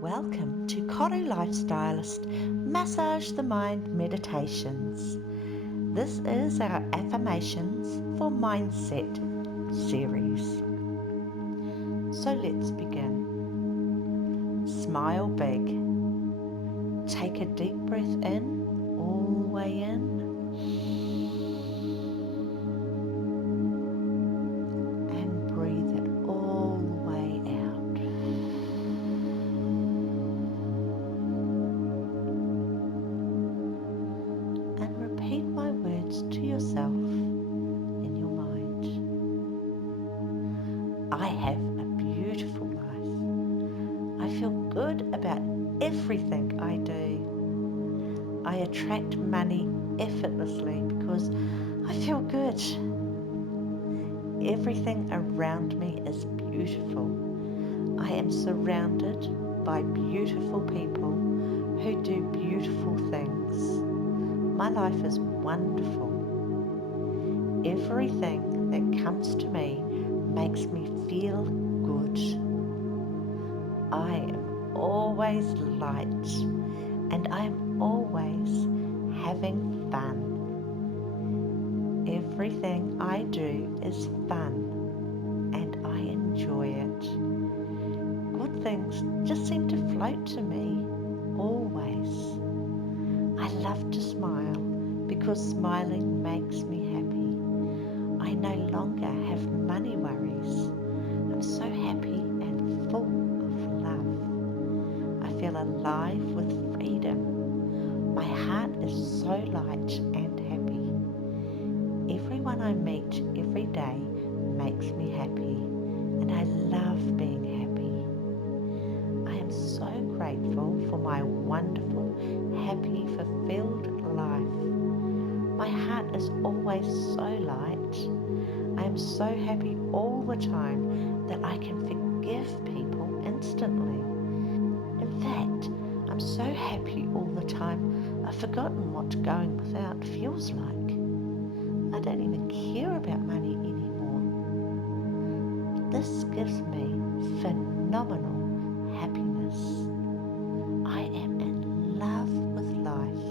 Welcome to KORU Lifestylist Massage the Mind Meditations. This is our Affirmations for Mindset series. So let's begin. Smile big. Take a deep breath in, all the way in. And breathe it all the way out. And repeat my words to yourself in your mind. I have a beautiful life. I feel good about everything I do. I attract money effortlessly because I feel good. Everything around me is beautiful. I am surrounded by beautiful people who do beautiful things. My life is wonderful. Everything that comes to me makes me feel good. I am always light and I am always having fun. Everything I do is fun and I enjoy it. Good things just seem to float to me, always. I love to smile because smiling makes me happy. I no longer have money worries. I'm so happy and full of love. I feel alive with freedom. My heart is so light and happy. Everyone I meet every day makes me happy, and I love being happy. I am so grateful for my wonderful, happy, fulfilled life. My heart is always so light. I am so happy all the time that I can forgive people instantly. In fact, I'm so happy all the time I've forgotten what going without feels like. I don't even care about money anymore. This gives me phenomenal happiness. I am in love with life.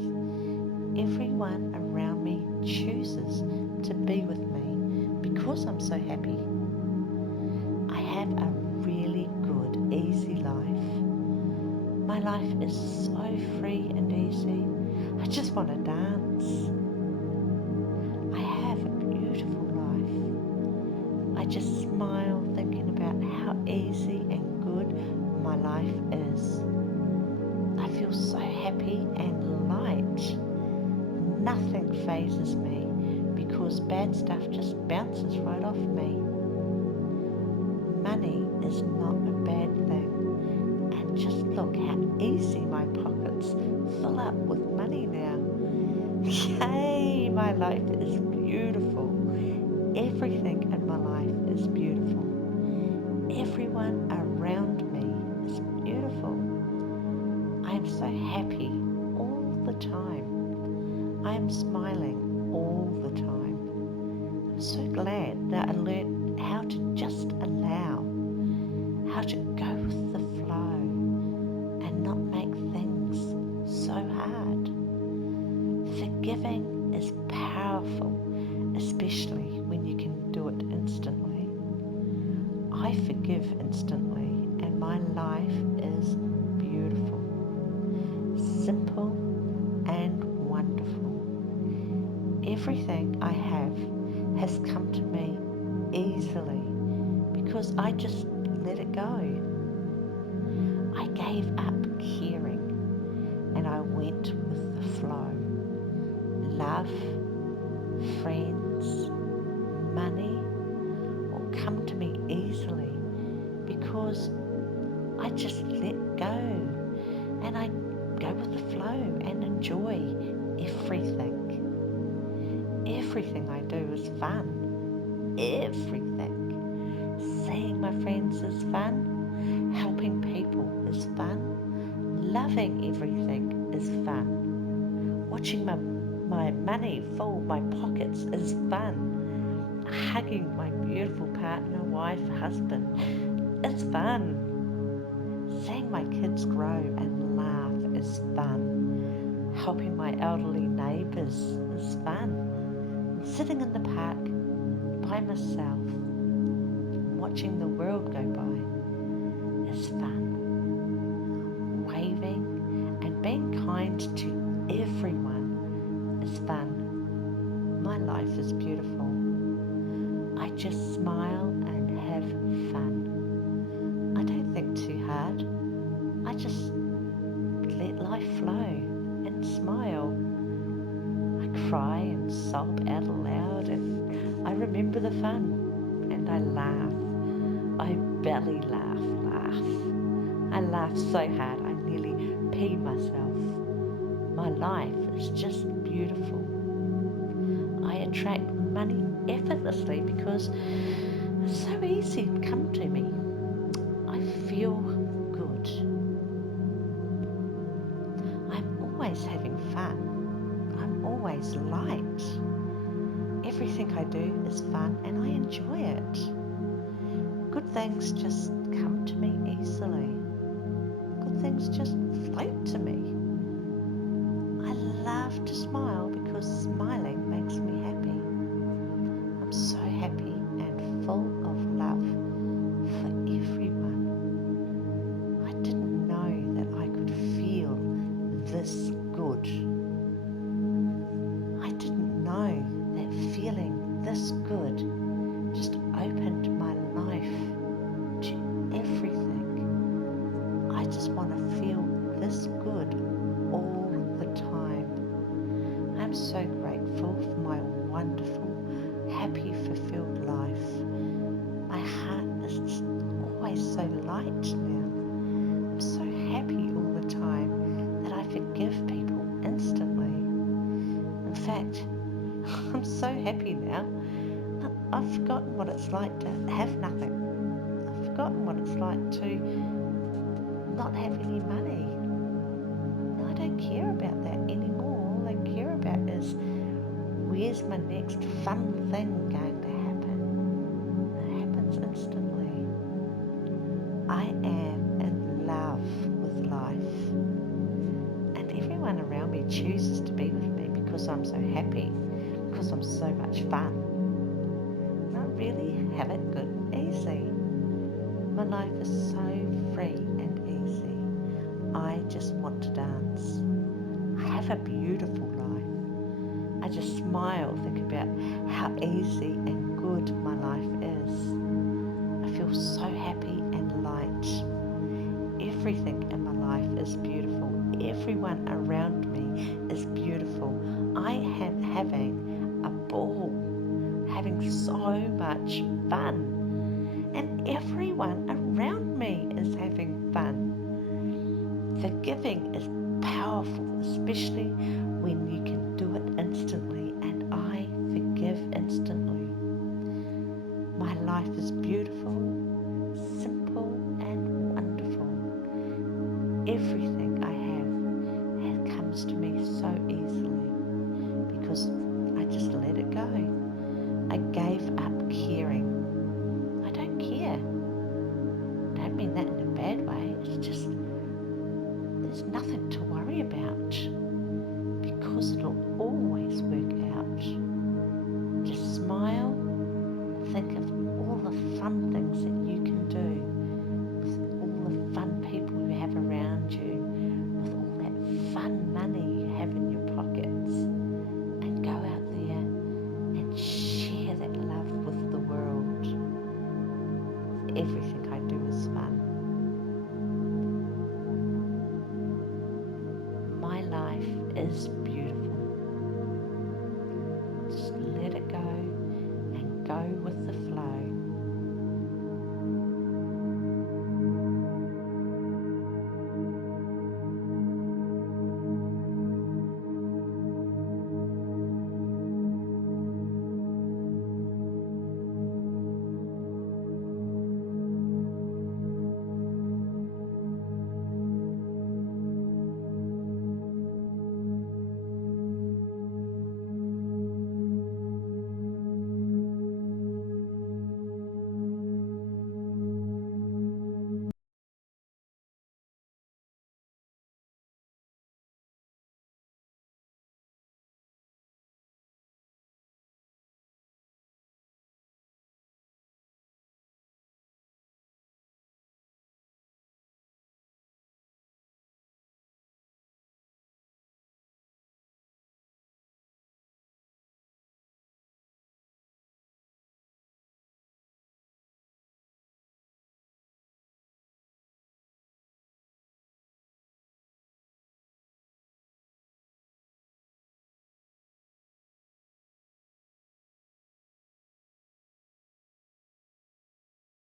Everyone around me chooses to be with me because I'm so happy. I have a really good, easy life. My life is so free and easy. I just want to dance. I have a beautiful life. I just smile thinking about how easy and good my life is. I feel so happy and light. Nothing phases me because bad stuff just bounces right off me. Money is not a bad thing. And just look how easy my pockets fill up with money now. Yay, my life is beautiful. Everything in my life is beautiful. Everyone around me is beautiful. I am so happy all the time. I am smiling all the time. I'm so glad that I learned how to just allow, how to go with the flow and not make things so hard. Forgiving is powerful, especially when you can do it instantly. I forgive instantly and my life is beautiful, simple and wonderful. Everything I have has come to me easily because I just let it go. I gave up caring and I went with the flow. Love, friends, money will come to me easily because I just let go and I go with the flow and enjoy everything. Everything I do is fun. Everything. Seeing my friends is fun. Helping people is fun. Loving everything is fun. Watching my money fill my pockets is fun. Hugging my beautiful partner, wife, husband is fun. Seeing Watching my kids grow and laugh is fun. Helping my elderly neighbours is fun. Sitting in the park by myself, watching the world go by is fun. Waving and being kind to everyone is fun. My life is beautiful. I just smile and have fun. I don't think too hard. I just let life flow and smile. I cry and sob out loud and I remember the fun and I laugh. I belly laugh. I laugh so hard I nearly pee myself. My life is just beautiful. I attract money effortlessly because it's so easy to come to me. I feel good. I'm always having fun. I'm always light. Everything I do is fun and I enjoy it. Good things just come to me easily. Good things just float to me. I love to smile because smiling makes me happy. I'm so happy and full of love for everyone. I didn't know that I could feel this good. I didn't know that feeling this good just opened my life to everything. I just want to feel this good all the time. I'm so grateful for my wonderful, happy, fulfilled life. My heart is just always so light now. I'm so happy all the time that I forgive people instantly. In fact, I'm so happy now that I've forgotten what it's like to have nothing. I've forgotten what it's like to not have any money. I don't care about that anymore. All I care about is where's my next fun thing going to happen. It happens instantly. I am in love with life. And everyone around me chooses to be with me because I'm so happy, because I'm so much fun. And I really have it good and easy. My life is so free and easy. I just want to dance. I have a beautiful life. I just smile, think about how easy and good my life is. I feel so happy and light. Everything in my life is beautiful. Everyone around me is beautiful. I am having a ball, having so much fun. And everyone around me is having fun. Forgiving is powerful, especially when you can do it instantly, and I forgive instantly. My life is beautiful, simple, and wonderful. Everything I have comes to me so easily because I just let it go. I gave up caring. I don't care. I don't mean that in a bad way. It's just there's nothing to worry about because it'll always work out. Just smile and think of all the fun things that you can do with all the fun people you have around you, with all that fun money you have in your pockets, and go out there and share that love with the world. Everything I do is fun. My life is